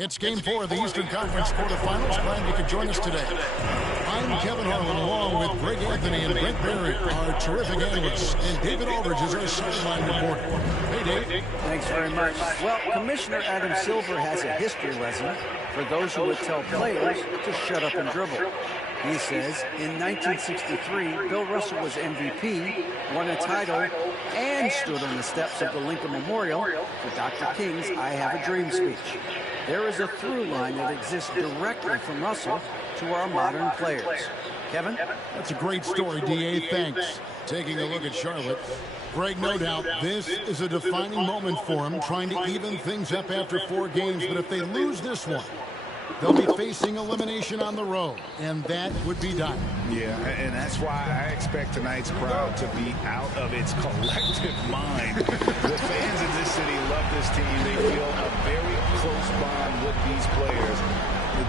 It's Game 4 of the Eastern Conference quarterfinals. Glad you could join us today. I'm Kevin Harlan, along with Greg Anthony and Brent Barry, our terrific analysts, and David Aldridge is our sideline reporter. Hey, Dave. Thanks very much. Well, Commissioner Adam Silver has a history lesson for those who would tell players to shut up and dribble. He says, in 1963, Bill Russell was MVP, won a title, and stood on the steps of the Lincoln Memorial for Dr. King's I Have a Dream speech. There is a through line that exists directly from Russell to our modern players. Kevin? That's a great story, D.A. Thanks. Taking a look at Charlotte. Greg, no doubt, this is a defining moment for him, trying to even things up after 4 games. But if they lose this one, they'll be facing elimination on the road, and that would be dire. Yeah, and that's why I expect tonight's crowd to be out of its collective mind. The fans in this city love this team. They feel a very close bond with these players.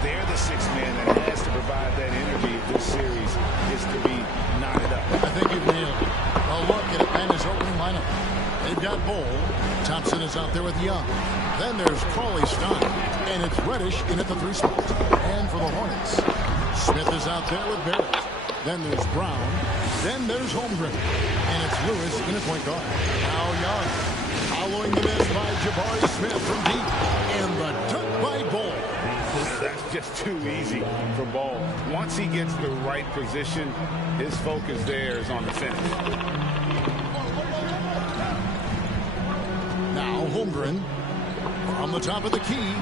They're the sixth man that has to provide that energy if this series is to be knotted up. I think you've nailed it. A look at Atlanta's opening lineup. They've got Bol. Thompson is out there with Young. Then there's Crawley-Stein, and it's Reddish in at the 3 spot. And for the Hornets, Smith is out there with Barrett. Then there's Brown. Then there's Holmgren. And it's Lewis in at point guard. Now Young, following the miss by Jabari Smith from deep. And the dunk by Bol. That's just too easy for Bol. Once he gets the right position, his focus there is on the finish. Now Holmgren from the top of the key.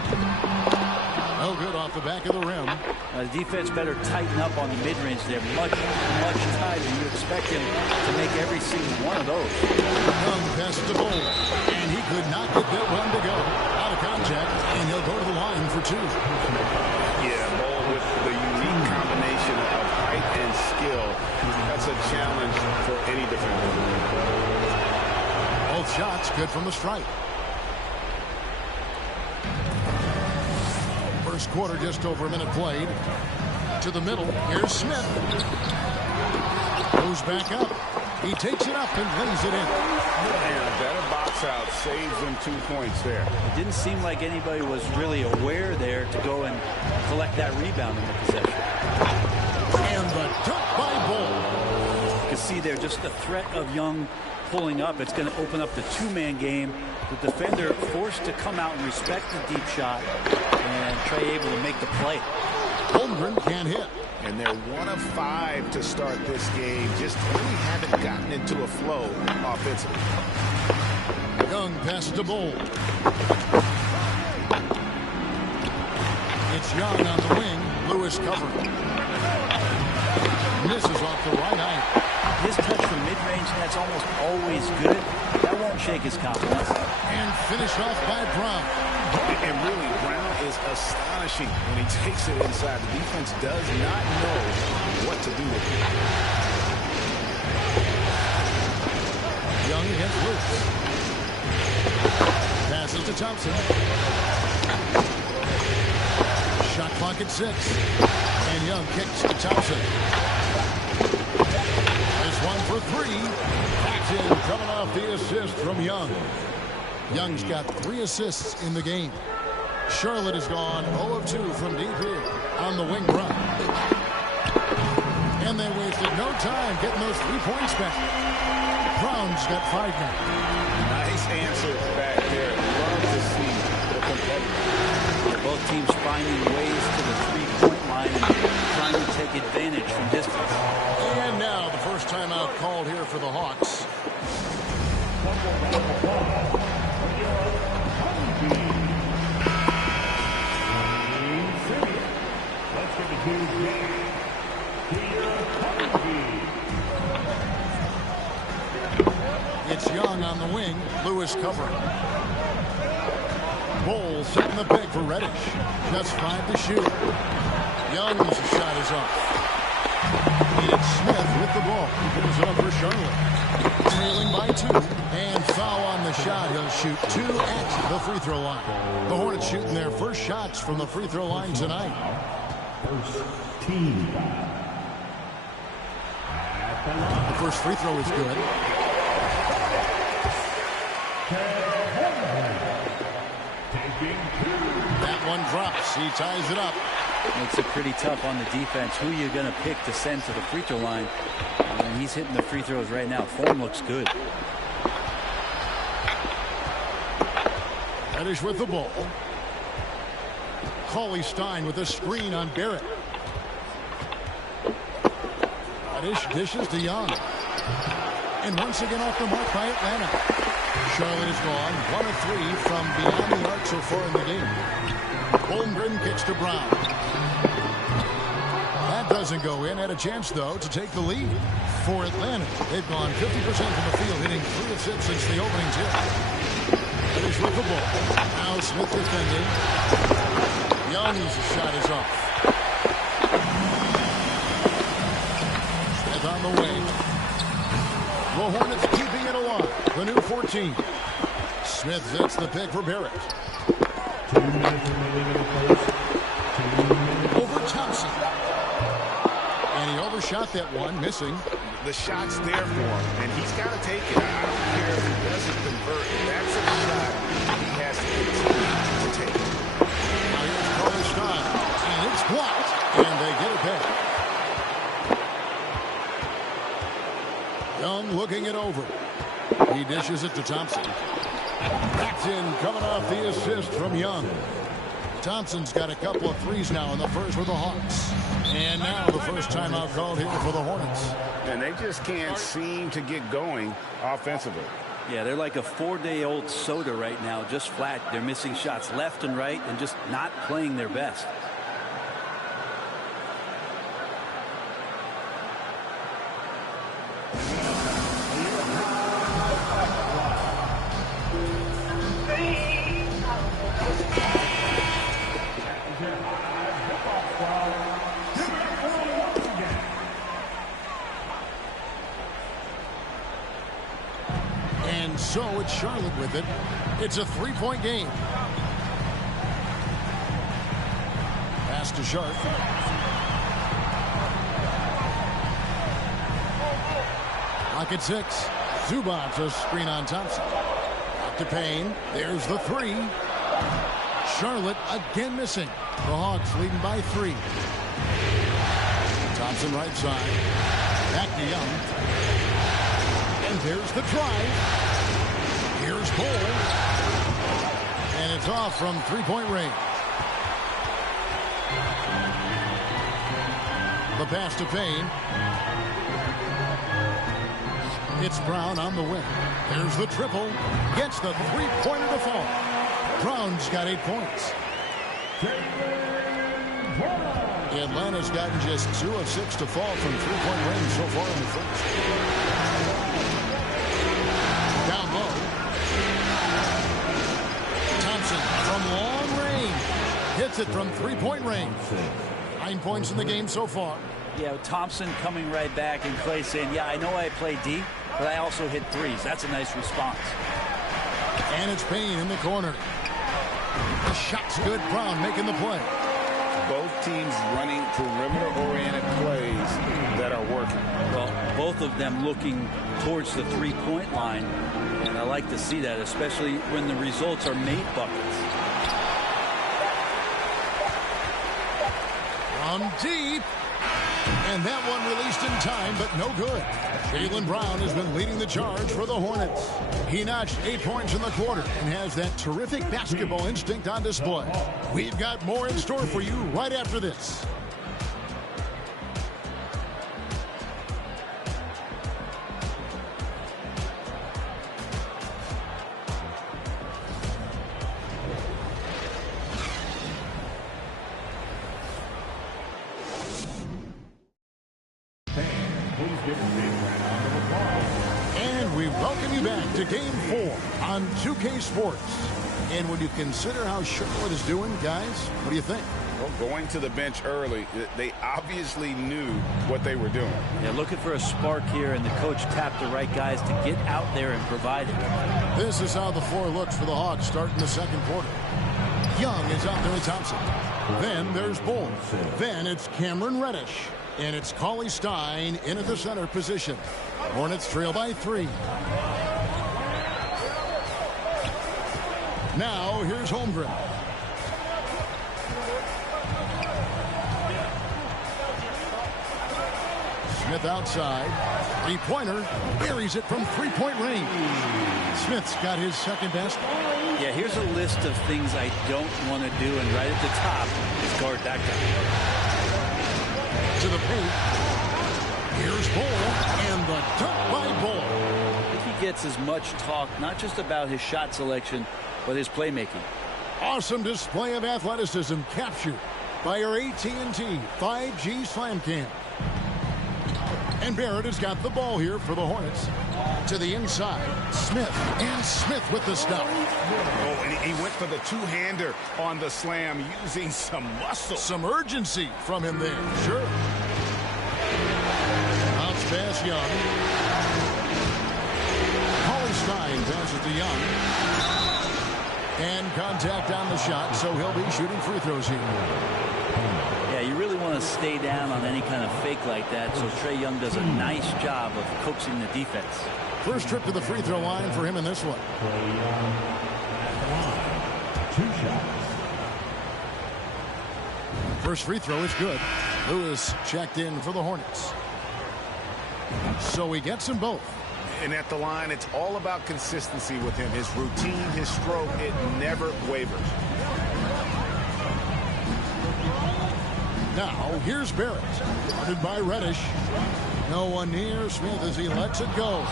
Oh, good off the back of the rim. The defense better tighten up on the mid-range. They're much tighter. You expect him to make every single one of those. Young passes the Bol, and he could not get that run to go. Out of contact, and he'll go to the line for 2. Yeah, Bol with the unique combination of height and skill. That's a challenge for any defender. Both shots good from the stripe. First quarter, just over a minute played. To the middle, here's Smith. Goes back up. He takes it up and lays it in. And a better box out saves them 2 points there. It didn't seem like anybody was really aware there to go and collect that rebound in the possession. And the dunk by Bol. You can see there just the threat of Young pulling up. It's going to open up the 2-man game. The defender forced to come out and respect the deep shot, and Trey able to make the play. Holmgren can't hit. And they're 1 of 5 to start this game. Just really haven't gotten into a flow offensively. Young passes to Bol. It's Young on the wing. Lewis covering. Misses off the right eye. His touch from mid-range, that's almost always good. That won't shake his confidence. And finished off by Brown. And really, Brown is astonishing when he takes it inside. The defense does not know what to do with it. Young against Lewis. Passes to Thompson. Shot clock at 6. And Young kicks to Thompson. This one for 3. That's in, coming off the assist from Young. Young's got 3 assists in the game. Charlotte has gone 0 of 2 from deep here on the wing run. And they wasted no time getting those 3 points back. Brown's got 5 now. Nice answer back there. Love to see the competitive. Both teams finding ways to the 3-point line and trying to take advantage from distance. And now the first timeout called here for the Hawks. It's Young on the wing. Lewis covering. Bol setting the pick for Reddish. Just 5 to shoot. Young's shot is off. And it's Smith with the ball. He goes up for Charlotte. Trailing by 2. And foul on the shot. He'll shoot 2 at the free throw line. The Hornets shooting their first shots from the free throw line tonight. First team. The first free throw is good. That one drops. He ties it up. Makes it pretty tough on the defense who you're going to pick to send to the free throw line. And he's hitting the free throws right now. Form looks good. Reddish with the ball. Cauley-Stein with a screen on Barrett. Reddish dishes to Young. And once again off the mark by Atlanta. Charlotte is gone 1 of 3 from beyond the arc so far in the game. Holmgren kicks to Brown. That doesn't go in. Had a chance, though, to take the lead. For Atlanta, they've gone 50% from the field, hitting 3 of 6 since the opening tip. Reddish with the ball. Now Smith defending. Young's shot is off. Smith on the wing. The Hornets keeping it alive. The new 14. Smith sets the pick for Barrett. 2 minutes remaining in the first. 2 minutes. Over Thompson. And he overshot that one, missing. The shot's there for him, and he's got to take it. I don't care if he doesn't convert. That's a shot he has to continue to take. Now here's Cauley-Stein. And it's blocked. And they get it back. Young looking it over. He dishes it to Thompson. That's in, coming off the assist from Young. Thompson's got a couple of threes now in the first for the Hawks. And now the first timeout called here for the Hornets. And they just can't seem to get going offensively. Yeah, they're like a 4-day-old soda right now, just flat. They're missing shots left and right and just not playing their best. So it's Charlotte with it. It's a 3-point game. Pass to Sharp. Lock at 6. Zubac a screen on Thompson. Out to Payne. There's the 3. Charlotte again missing. The Hawks leading by 3. Thompson right side. Back to Young. And there's the drive. Here's Cole. And it's off from 3-point range. The pass to Payne. It's Brown on the wing. There's the triple. Gets the 3-pointer to fall. Brown's got 8 points. Atlanta's gotten just 2 of 6 to fall from 3-point range so far in the first. Down low. Thompson from long range. Hits it from 3-point range. 9 points in the game so far. Yeah, Thompson coming right back and Clay saying, yeah, I know I play D, but I also hit threes. That's a nice response. And it's Payne in the corner. The shot's good. Brown making the play. Both teams running perimeter-oriented plays that are working. Well, both of them looking towards the 3-point line. And I like to see that, especially when the results are made buckets. From deep. And that one released in time, but no good. Jaylen Brown has been leading the charge for the Hornets. He notched 8 points in the quarter and has that terrific basketball instinct on display. We've got more in store for you right after this. And we welcome you back to Game 4 on 2K Sports. And when you consider how Charlotte is doing, guys, what do you think? Well, going to the bench early, they obviously knew what they were doing. Yeah, looking for a spark here, and the coach tapped the right guys to get out there and provide it. This is how the floor looks for the Hawks starting the second quarter. Young is out there with Thompson. Then there's Bull. Then it's Cameron Reddish. And it's Cauley-Stein in at the center position. Hornets trail by 3. Now here's Holmgren. Smith outside. Three-pointer. Buries it from three-point range. Smith's got his second basket. Yeah, here's a list of things I don't want to do, and right at the top is guard that guy. To the paint. Here's Bol, and the dunk by Bol. I think he gets as much talk, not just about his shot selection, but his playmaking. Awesome display of athleticism captured by our AT&T 5G Slam Cam. And Barrett has got the ball here for the Hornets. To the inside, Smith, and Smith with the stop. Oh, and he went for the two-hander on the slam, using some muscle. Some urgency from him there, sure. Bounce pass, Young. Cauley Stein passes to Young. And contact on the shot, so he'll be shooting free throws here. Yeah, you really want to stay down on any kind of fake like that, so Trae Young does a nice job of coaxing the defense. First trip to the free throw line for him in this one. Trae Young at the line. 2 shots. First free throw is good. Lewis checked in for the Hornets. So he gets them both. And at the line, it's all about consistency with him. His routine, his stroke, it never wavers. Now, here's Barrett. Guarded by Reddish. No one near Smith as he lets it go.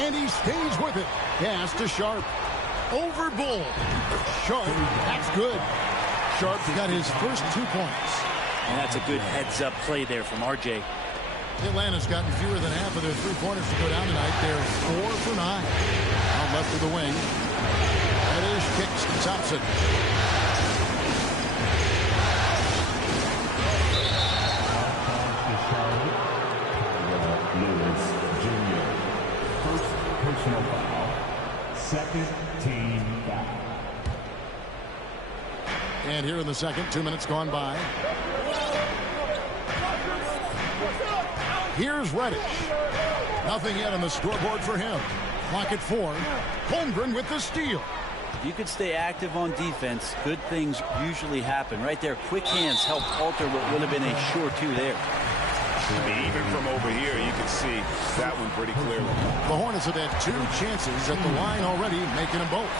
And he stays with it. Pass to Sharp. Over Bol. Sharp, that's good. Sharp's got his first 2 points. And that's a good heads-up play there from RJ. Atlanta's gotten fewer than half of their three-pointers to go down tonight. They're 4 for 9. Out left of the wing. Reddish kicks to Thompson. Lewis Jr. First personal foul. Second team foul. And here in the second, 2 minutes gone by. Here's Reddish. Nothing yet on the scoreboard for him. Clock at 4. Holmgren with the steal. If you could stay active on defense, good things usually happen. Right there, quick hands helped alter what would have been a sure 2 there. Even from over here, you can see that one pretty clearly. The Hornets have had 2 chances at the line already, making them both.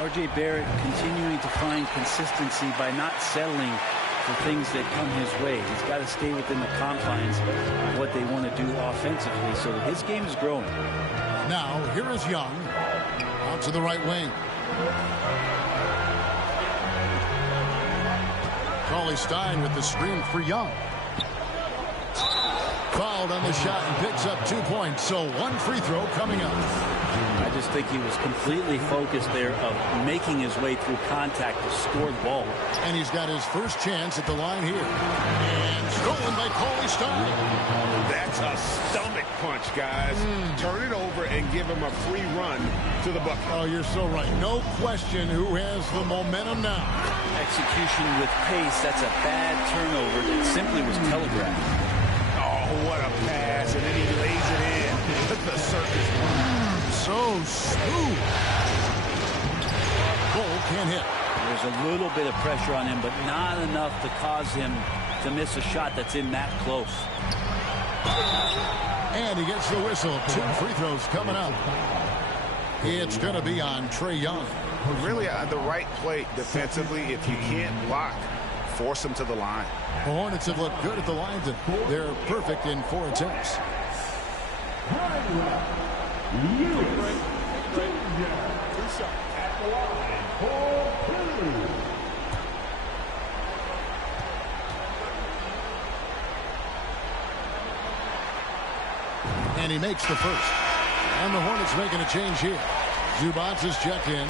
RJ Barrett continuing to find consistency by not settling for things that come his way. He's got to stay within the confines of what they want to do offensively, so that his game is growing. Now, here is Young. Out to the right wing. Cauley Stein with the screen for Young. Fouled on the shot and picks up 2 points, so 1 free throw coming up. I just think he was completely focused there of making his way through contact to score the ball. And he's got his first chance at the line here. And stolen by Cauley Stein. That's a stomach punch, guys. Turn it over and give him a free run to the bucket. Oh, you're so right. No question who has the momentum now. Execution with pace, that's a bad turnover that simply was telegraphed. Oh, what a pass, and then he lays it in. The circus. So smooth. Bol can't hit. There's a little bit of pressure on him, but not enough to cause him to miss a shot that's in that close. And he gets the whistle. 2 free throws coming up. It's going to be on Trae Young. Really, the right play defensively. If you can't block, force him to the line. The Hornets have looked good at the lines, and they're perfect in 4 attempts. And he makes the first. And the Hornets making a change here. Zubac is checked in.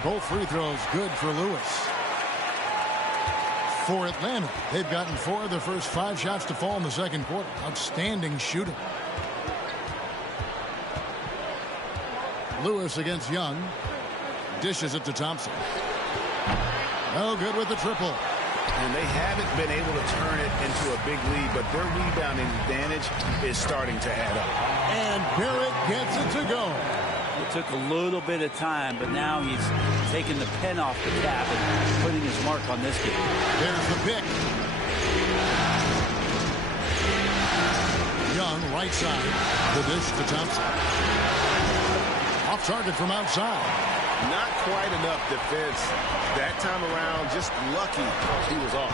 And both free throws good for Lewis. For Atlanta, they've gotten 4 of their first 5 shots to fall in the second quarter. Outstanding shooting. Lewis against Young. Dishes it to Thompson. No good with the triple. And they haven't been able to turn it into a big lead, but their rebounding advantage is starting to add up. And Barrett gets it to go. It took a little bit of time, but now he's taking the pen off the cap and putting his mark on this game. There's the pick. Young, right side. The dish to Thompson. Off target from outside. Not quite enough defense that time around. Just lucky he was off.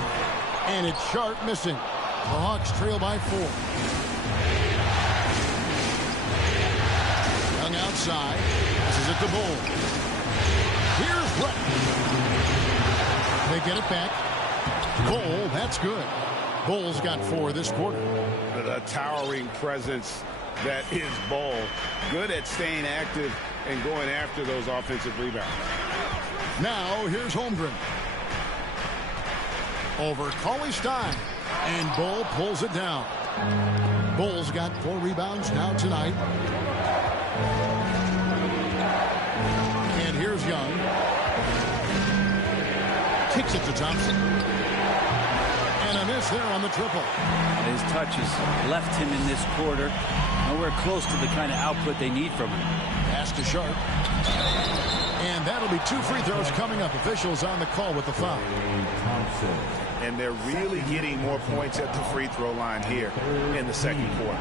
And it's Sharp missing. The Hawks trail by 4. Young outside. Passes it to Bull. Here's Brett. They get it back. Bull, that's good. Bull's got 4 this quarter. The towering presence that is Bull. Good at staying active and going after those offensive rebounds. Now, here's Holmgren. Over Cauley-Stein. And Bull pulls it down. Bull's got 4 rebounds now tonight. And here's Young. Kicks it to Thompson. And a miss there on the triple. His touches left him in this quarter. Nowhere close to the kind of output they need from him. Pass to Sharp. And that'll be 2 free throws coming up. Officials on the call with the foul. And they're really getting more points at the free throw line here in the second quarter.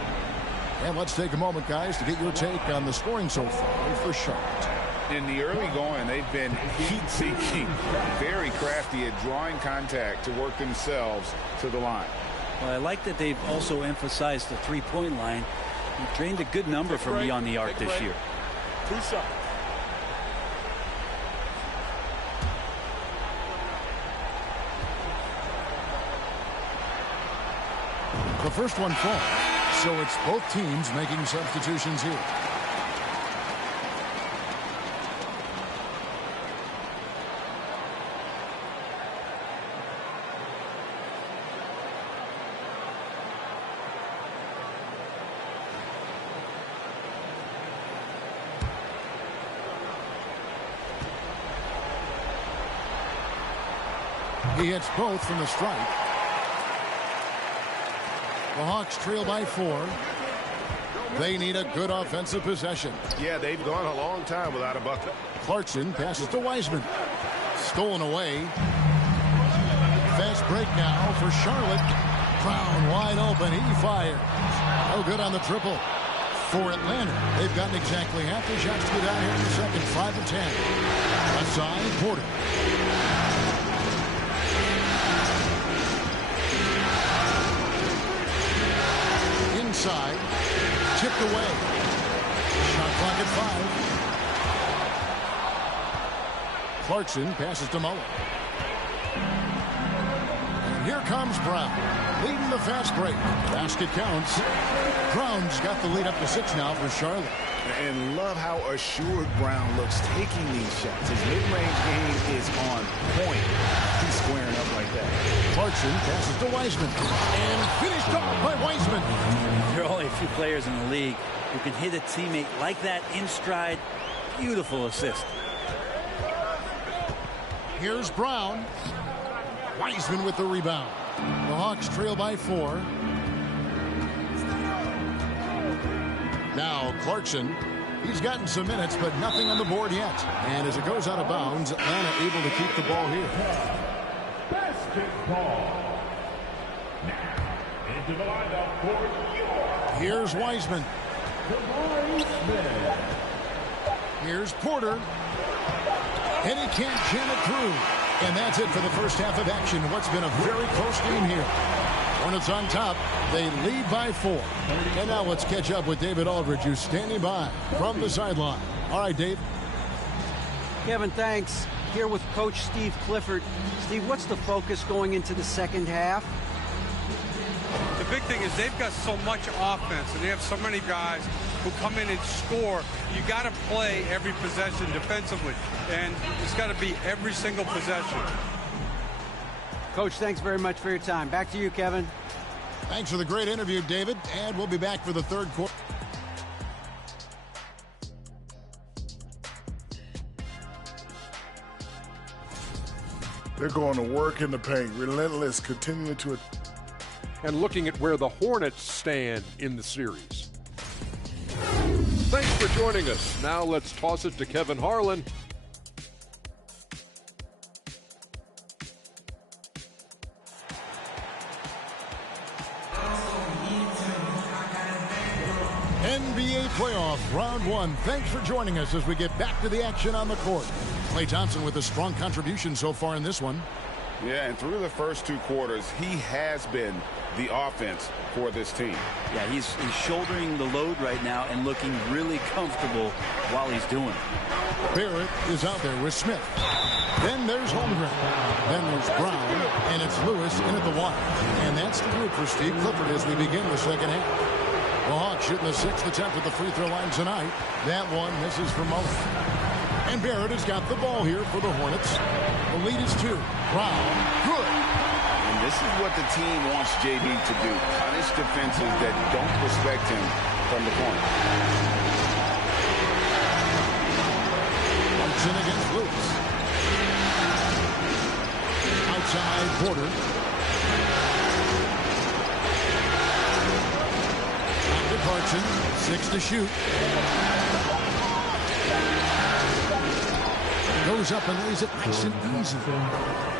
And let's take a moment, guys, to get your take on the scoring so far for Charlotte. In the early going, they've been heat-seeking, very crafty at drawing contact to work themselves to the line. Well, I like that they've also emphasized the three-point line. They've drained a good number from beyond the arc this year. 2 shots. The first one falls, so it's both teams making substitutions here. He hits both from the strike. The Hawks trail by 4. They need a good offensive possession. Yeah, they've gone a long time without a bucket. Clarkson passes to Wiseman. Stolen away. Fast break now for Charlotte. Brown wide open. He fires. No good on the triple. For Atlanta, they've gotten exactly half their shots to go down here in the second. 5 of 10. Left side, Porter. Inside, tipped away. Shot clock at 5. Clarkson passes to Muller. And here comes Brown, leading the fast break. Basket counts. Brown's got the lead up to 6 now for Charlotte. And love how assured Brown looks taking these shots. His mid-range game is on point. He's squaring up like that. Clarkson passes to Wiseman. And finished off by Wiseman. There are only a few players in the league who can hit a teammate like that in stride. Beautiful assist. Here's Brown. Wiseman with the rebound. The Hawks trail by 4. Now Clarkson. He's gotten some minutes, but nothing on the board yet. And as it goes out of bounds, Atlanta able to keep the ball here. Basketball. Now, into the lineup for your... Here's Wiseman. Here's Porter. And he can't jam it through. And that's it for the first half of action. What's been a very close game here. Hornets on top. They lead by 4. And now let's catch up with David Aldridge, who's standing by from the sideline. All right, Dave. Kevin, thanks. Here with Coach Steve Clifford. Steve, what's the focus going into the second half? The the big thing is they've got so much offense, and they have so many guys who come in and score. You got to play every possession defensively, and it's got to be every single possession. Coach, thanks very much for your time. Back to you, Kevin. Thanks for the great interview, David, and we'll be back for the third quarter. They're going to work in the paint, relentless, continuing to. And looking at where the Hornets stand in the series. Thanks for joining us. Now let's toss it to Kevin Harlan. NBA playoff round one. Thanks for joining us as we get back to the action on the court. Klay Thompson with a strong contribution so far in this one. Yeah, and through the first two quarters, he has been the offense for this team. Yeah, he's shouldering the load right now and looking really comfortable while he's doing it. Barrett is out there with Smith. Then there's Holmgren. Then there's Brown. And it's Lewis in at the one. And that's the group for Steve Clifford as we begin the second half. The Hawks shooting the sixth attempt at the free throw line tonight. That one misses for Mullen. And Barrett has got the ball here for the Hornets. The lead is 2. Brown, good. And this is what the team wants JB to do. Punish defenses that don't respect him from the corner. Clarkson against Lewis. Outside Porter. Back to Clarkson. 6 to shoot. Goes up and lays it nice and easy.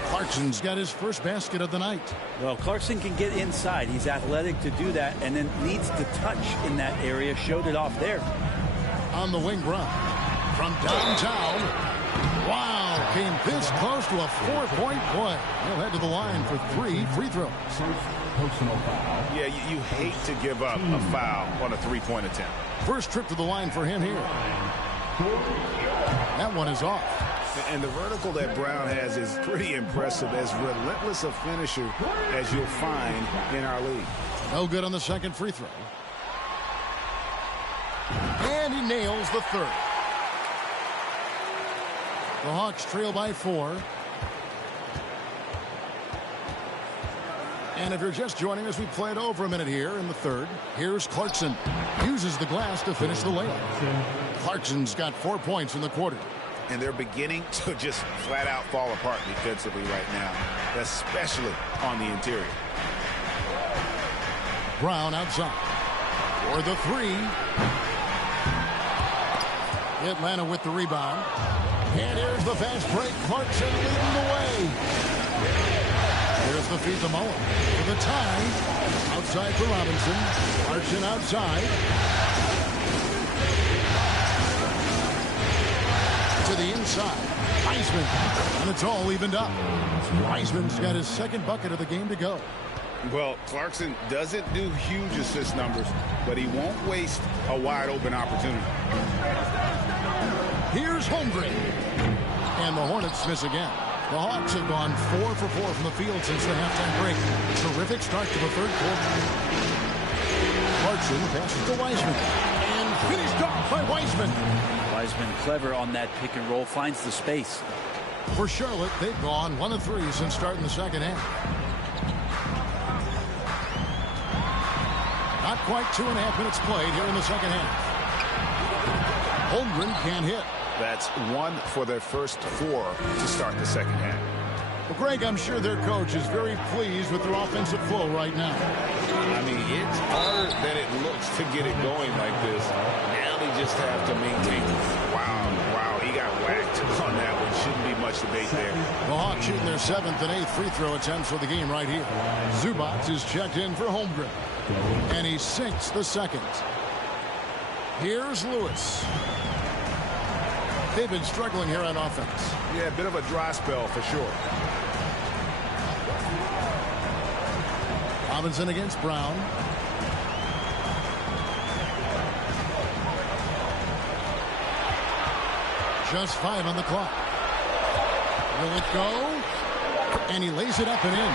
Clarkson's got his first basket of the night. Well, Clarkson can get inside. He's athletic to do that, and then needs to touch in that area. Showed it off there. On the wing, Brown. From downtown. Wow, came this close to a 4-point play. He'll head to the line for 3 free throws. Personal foul. Yeah, you hate to give up a foul on a three-point attempt. First trip to the line for him here. That one is off. And the vertical that Brown has is pretty impressive, as relentless a finisher as you'll find in our league. No good on the second free throw. And he nails the third. The Hawks trail by 4. And if you're just joining us, we played over a minute here in the third. Here's Clarkson. Uses the glass to finish the layup. Clarkson's got 4 points in the quarter. And they're beginning to just flat out fall apart defensively right now, especially on the interior. Brown outside for the 3. Atlanta with the rebound. And here's the fast break. Clarkson leading the way. Here's the feed to Mullen for the tie. Outside for Robinson. Clarkson outside. To the inside. Wiseman. And it's all evened up. Wiseman's got his second bucket of the game to go. Well, Clarkson doesn't do huge assist numbers, but he won't waste a wide open opportunity. Here's Holmgren. And the Hornets miss again. The Hawks have gone 4 for 4 from the field since the halftime break. Terrific start to the third quarter. Clarkson passes to Wiseman. And finished off by Wiseman. Wiseman clever on that pick and roll. Finds the space. For Charlotte, they've gone 1 of 3 since starting the second half. Not quite 2.5 minutes played here in the second half. Holmgren can't hit. That's 1 for their first 4 to start the second half. Well, Greg, I'm sure their coach is very pleased with their offensive flow right now. I mean, it's harder than it looks to get it going like this. Now they just have to maintain. Wow, he got whacked on that one. Shouldn't be much debate there. The Hawks shooting their 7th and 8th free throw attempts for the game right here. Zubac is checked in for Holmgren. And he sinks the second. Here's Lewis. They've been struggling here on offense. Yeah, a bit of a dry spell for sure. Robinson against Brown. Just 5 on the clock. Will it go? And he lays it up and in.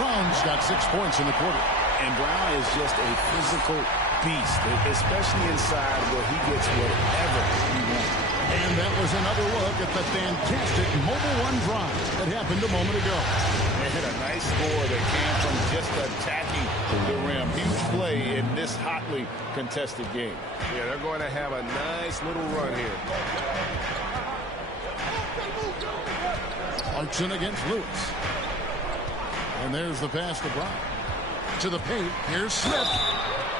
Brown's got 6 points in the quarter. And Brown is just a physical beast, especially inside where he gets whatever he wants. And that was another look at the fantastic Mobile One drive that happened a moment ago. They hit a nice score that came from just attacking the rim. Huge play in this hotly contested game. Yeah, they're going to have a nice little run here. Clarkson against Lewis. And there's the pass to Brown. To the paint. Here's Smith.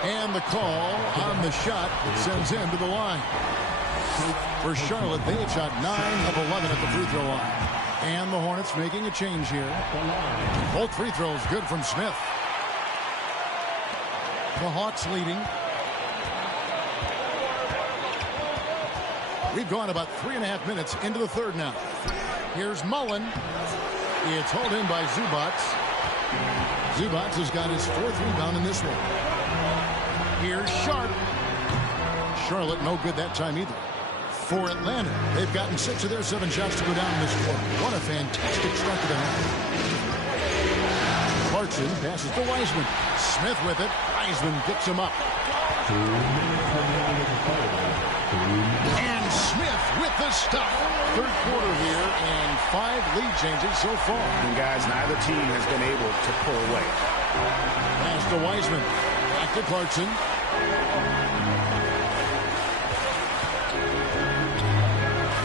And the call on the shot that sends him to the line. For Charlotte, they had shot 9 of 11 at the free throw line. And the Hornets making a change here. Both free throws good from Smith. The Hawks leading. We've gone about 3.5 minutes into the third now. Here's Mullen. It's hauled in by Zubac. Zubac has got his 4th rebound in this one. Here's Sharp. Charlotte no good that time either. For Atlanta, they've gotten 6 of their 7 shots to go down in this quarter. What a fantastic start to the half. Clarkson passes to Wiseman. Smith with it. Wiseman picks him up. And Smith with the stop. Third quarter here and 5 lead changes so far. And guys, neither team has been able to pull away. Pass to Wiseman. Back to Clarkson.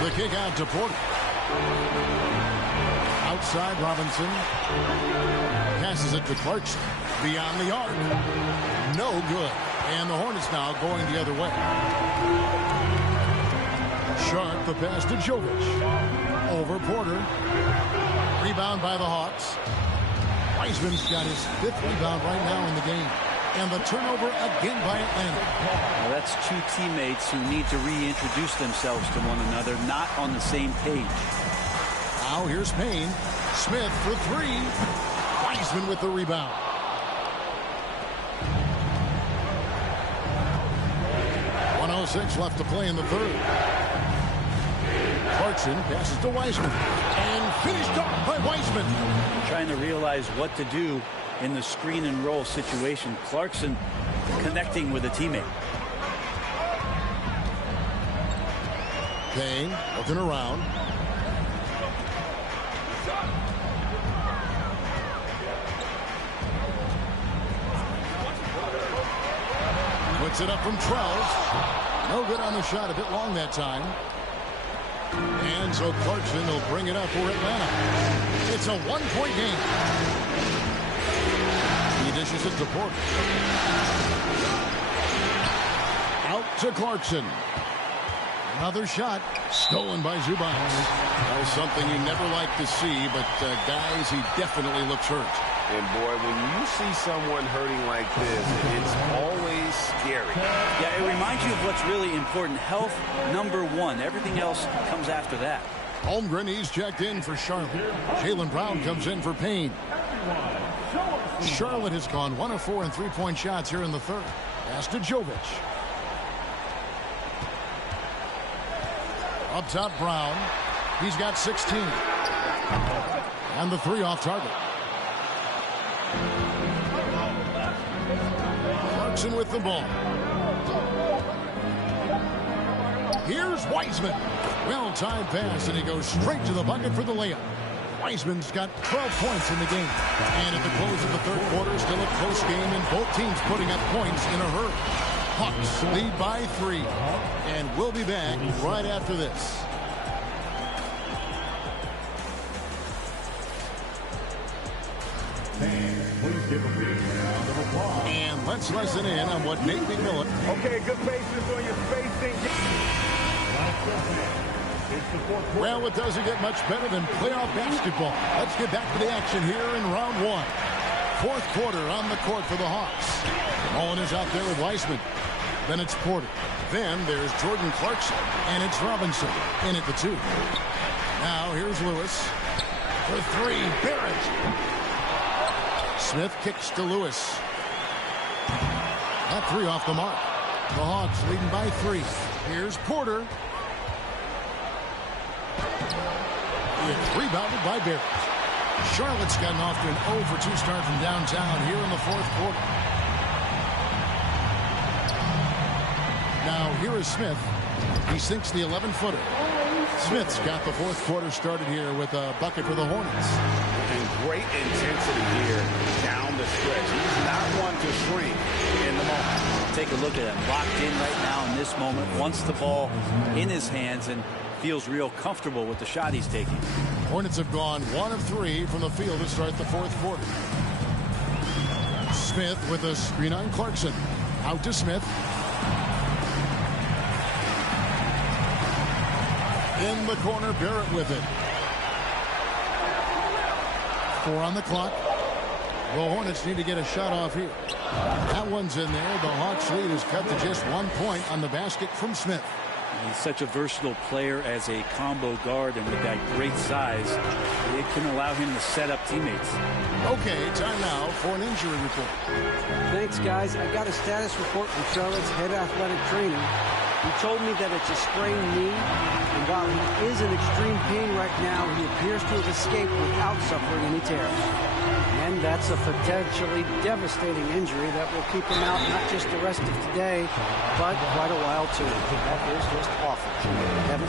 The kick out to Porter. Outside Robinson. Passes it to Clarkson. Beyond the arc. No good. And the Hornets now going the other way. Sharp the pass to Jovic. Over Porter. Rebound by the Hawks. Wiseman's got his 5th rebound right now in the game. And the turnover again by Atlanta. Well, that's 2 teammates who need to reintroduce themselves to one another, not on the same page. Now here's Payne. Smith for 3. Wiseman with the rebound. .106 left to play in the third. Clarkson passes to Wiseman. And finished off by Wiseman. Trying to realize what to do in the screen and roll situation. Clarkson connecting with a teammate. Payne looking around. Puts it up from 12. No good on the shot. A bit long that time. And so Clarkson will bring it up for Atlanta. It's a 1-point game. He dishes it to Porter. Out to Clarkson. Another shot stolen by Zubac. That was something you never like to see, but guys, he definitely looks hurt. And boy, when you see someone hurting like this, it's always scary. Yeah, it reminds you of what's really important. Health, #1. Everything else comes after that. Holmgren, he's checked in for Charlotte. Jaylen Brown comes in for Payne. Charlotte has gone 1 of 4 in 3-point shots here in the third. Pass to Jovic. Up top, Brown. He's got 16. And the 3 off target. Clarkson with the ball. Here's Wiseman. Well-timed pass, and he goes straight to the bucket for the layup. Wiseman's got 12 points in the game. And at the close of the third quarter, still a close game, and both teams putting up points in a hurry. Hawks lead by 3. And we'll be back right after this. Please give a big round of applause. And let's listen in on what Nate McMillan. Okay, good patience on your spacing. Well, it doesn't get much better than playoff basketball. Let's get back to the action here in round 1. Fourth quarter on the court for the Hawks. Mullen is out there with Wiseman. Then it's Porter. Then there's Jordan Clarkson. And it's Robinson in at the 2. Now here's Lewis. For 3, Barrett. Smith kicks to Lewis. That 3 off the mark. The Hawks leading by 3. Here's Porter. It's rebounded by Barrett. Charlotte's gotten off to an 0 for 2 start from downtown here in the fourth quarter. Now here is Smith. He sinks the 11-footer. Smith's got the fourth quarter started here with a bucket for the Hornets. And great intensity here down the stretch. He's not one to shrink in the moment. Take a look at him, locked in right now in this moment, wants the ball in his hands and feels real comfortable with the shot he's taking. Hornets have gone 1 of 3 from the field to start the fourth quarter. Smith with a screen on Clarkson. Out to Smith. In the corner, Barrett with it. 4 on the clock. The Hornets need to get a shot off here. That one's in there. The Hawks lead is cut to just 1 point on the basket from Smith. He's such a versatile player as a combo guard, and with that great size, it can allow him to set up teammates. Okay, time now for an injury report. Thanks, guys. I got a status report from Charlotte's head athletic trainer. He told me that it's a sprained knee, and while he is in extreme pain right now, he appears to have escaped without suffering any tears. And that's a potentially devastating injury that will keep him out not just the rest of today, but quite a while too. That is just awful. Kevin?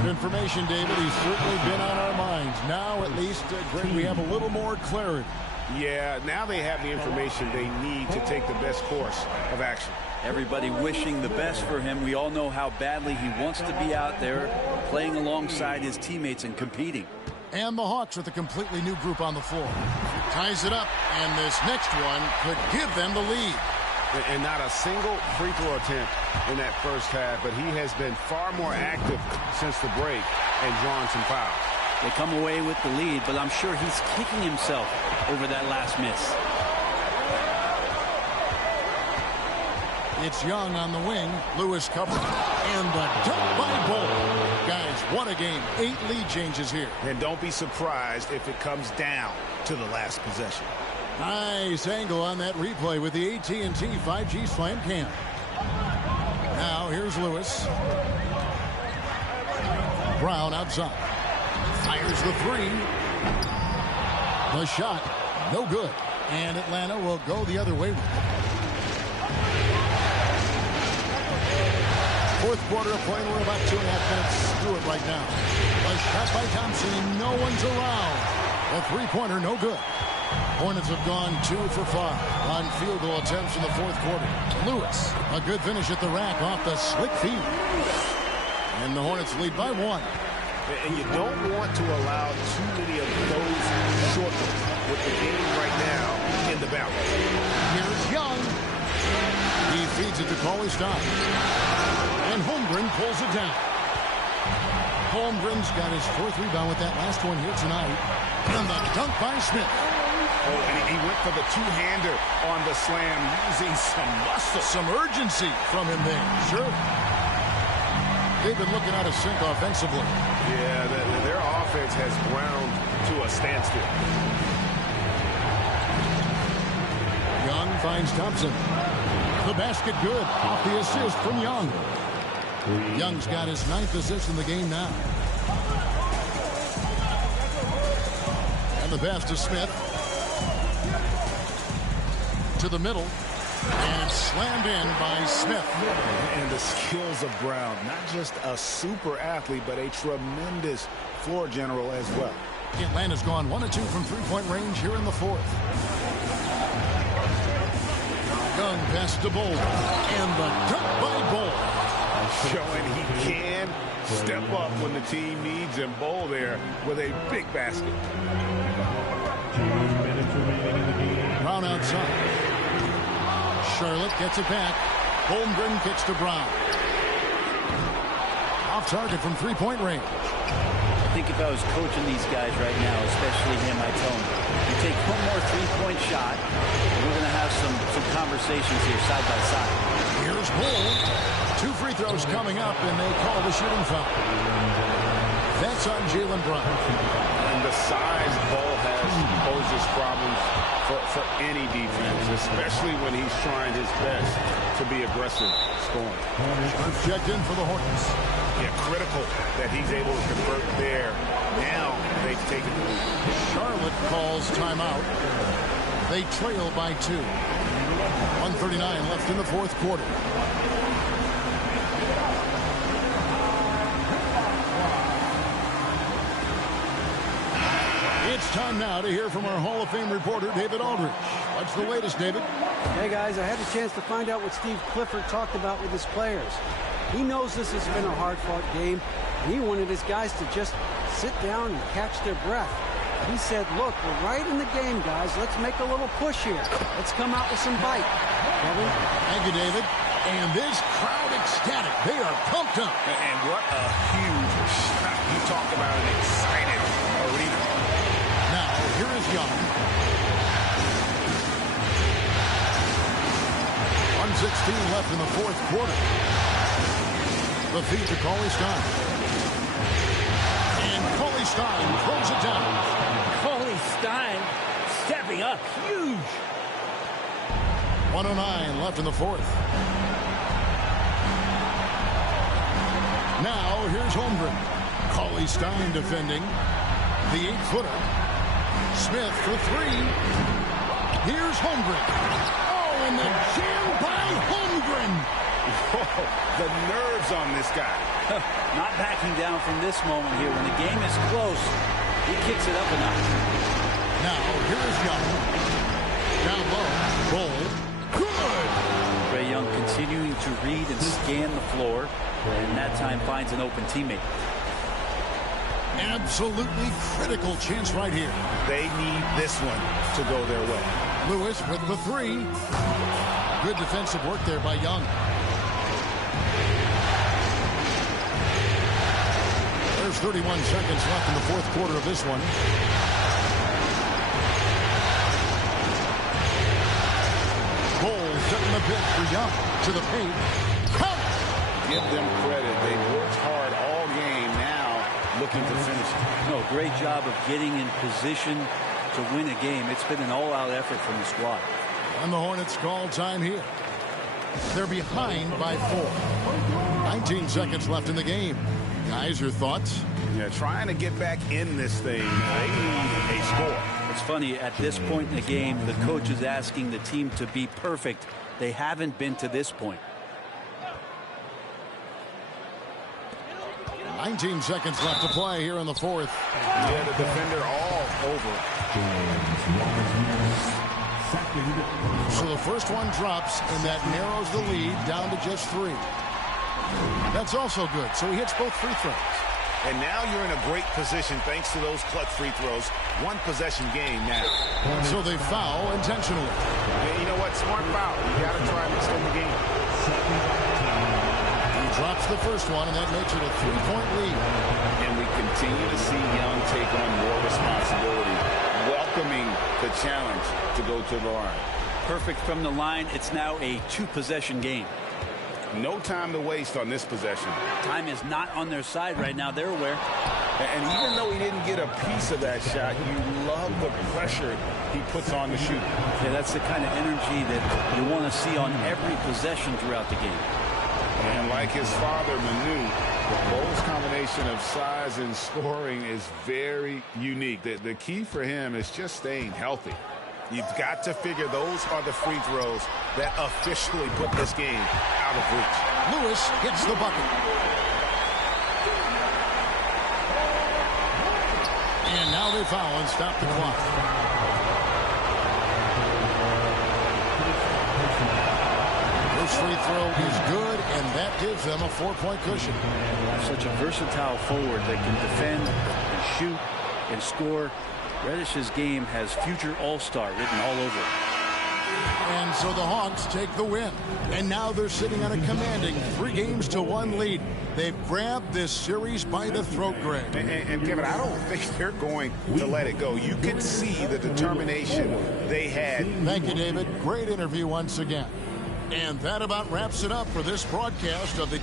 Good information, David. He's certainly been on our minds. Now, at least, Greg, we have a little more clarity. Yeah, now they have the information they need to take the best course of action. Everybody wishing the best for him. We all know how badly he wants to be out there playing alongside his teammates and competing. And the Hawks with a completely new group on the floor. Ties it up, and this next one could give them the lead. And not a single free throw attempt in that first half, but he has been far more active since the break and drawn some fouls. They come away with the lead, but I'm sure he's kicking himself over that last miss. It's Young on the wing. Lewis covered. And the dunk by Bol. Guys, what a game. 8 lead changes here. And don't be surprised if it comes down to the last possession. Nice angle on that replay with the AT&T 5G Slam Cam. Now here's Lewis. Brown outside. Fires the 3. The shot, no good. And Atlanta will go the other way with it. Fourth quarter of play. We're about 2.5 minutes through it right now. A shot by Thompson, and no one's around. A three-pointer, no good. Hornets have gone 2 for 5 on field goal attempts in the fourth quarter. Lewis, a good finish at the rack off the slick feed. And the Hornets lead by 1. And you don't want to allow too many of those short ones with the game right now in the balance. Here's Young. He feeds it to Cauley Stein. And Holmgren pulls it down. Holmgren's got his 4th rebound with that last one here tonight. And the dunk by Smith. Oh, and he went for the two-hander on the slam, using some muscle. Some urgency from him there. Sure. They've been looking out of sync offensively. Yeah, their offense has ground to a standstill. Young finds Thompson. The basket good. Off the assist from Young. Young's got his 9th assist in the game now. And the pass to Smith. To the middle. And slammed in by Smith. And the skills of Brown. Not just a super athlete, but a tremendous floor general as well. Atlanta's gone 1 of 2 from three-point range here in the fourth. Young pass to Bol. And the dunk by Bol. Showing he can step up when the team needs him. Bol there with a big basket. 2 minutes remaining in the game. Brown outside. Charlotte gets it back. Holmgren kicks to Brown. Off target from three-point range. I think if I was coaching these guys right now, especially him, I'd tell him, you take one more three-point shot, and we're going to have some conversations here side by side. Here's Bol. 2 free throws coming up, and they call the shooting foul. That's on Jaylen Brown. And the size Bol has poses problems for any defense, especially when he's trying his best to be aggressive scoring. Checked in for the Hornets. Yeah, critical that he's able to convert there. Now they've taken the lead. Charlotte calls timeout. They trail by 2. 1:39 left in the fourth quarter. It's time now to hear from our Hall of Fame reporter, David Aldridge. What's the latest, David? Hey, guys, I had a chance to find out what Steve Clifford talked about with his players. He knows this has been a hard-fought game, and he wanted his guys to just sit down and catch their breath. He said, look, we're right in the game, guys. Let's make a little push here. Let's come out with some bite. Kevin? Thank you, David. And this crowd ecstatic. They are pumped up. And what a huge shot. You talk about an excited arena. Now, here is Young. 1:16 left in the fourth quarter. The feed to Cauley Stein. And Cauley Stein throws it down. Cauley Stein stepping up huge. 1:09 left in the fourth. Now, here's Holmgren. Cauley Stein defending. The 8-footer. Smith for three. Here's Holmgren. Oh, and the jam by Holmgren. Whoa, the nerves on this guy. Not backing down from this moment here. When the game is close, he kicks it up a notch. Now, here's Young. Down low. Roll. Good. Trae Young continuing to read and scan the floor, and that time finds an open teammate. Absolutely critical chance right here. They need this one to go their way. Lewis with the three. Good defensive work there by Young. There's 31 seconds left in the fourth quarter of this one. Ball setting the pitch for Young to the paint. Count! Give them credit. They've worked hard all game. Now looking to finish it. No, great job of getting in position to win a game. It's been an all-out effort from the squad. And the Hornets call time here. They're behind by 4. 19 seconds left in the game. Guys, your thoughts? Yeah, trying to get back in this thing. They need a score. It's funny, at this point in the game, the coach is asking the team to be perfect. They haven't been to this point. 19 seconds left to play here in the fourth. Yeah, the defender all over. So the first one drops, and that narrows the lead down to just 3. That's also good. So he hits both free throws. And now you're in a great position thanks to those clutch free throws. One possession game now. So they foul intentionally. And you know what? Smart foul. You got to try and extend the game. He drops the first one, and that makes it a 3-point lead. And we continue to see Young take on more responsibility, welcoming the challenge to go to the line. Perfect from the line. It's now a 2-possession game. No time to waste on this possession. Time is not on their side right now. They're aware. And even though he didn't get a piece of that shot, you love the pressure he puts on the shooter. Yeah, that's the kind of energy that you want to see on every possession throughout the game. And like his father, Manu, Bo's combination of size and scoring is very unique. The key for him is just staying healthy. You've got to figure those are the free throws that officially put this game out of reach. Lewis gets the bucket. And now they foul and stop the clock. First free throw is good, and that gives them a 4-point cushion. Such a versatile forward that can defend and shoot and score. Reddish's game has future all-star written all over it. And so the Hawks take the win. And now they're sitting on a commanding 3-1 lead. They've grabbed this series by the throat, Greg. And Kevin, I don't think they're going to let it go. You can see the determination they had. Thank you, David. Great interview once again. And that about wraps it up for this broadcast of the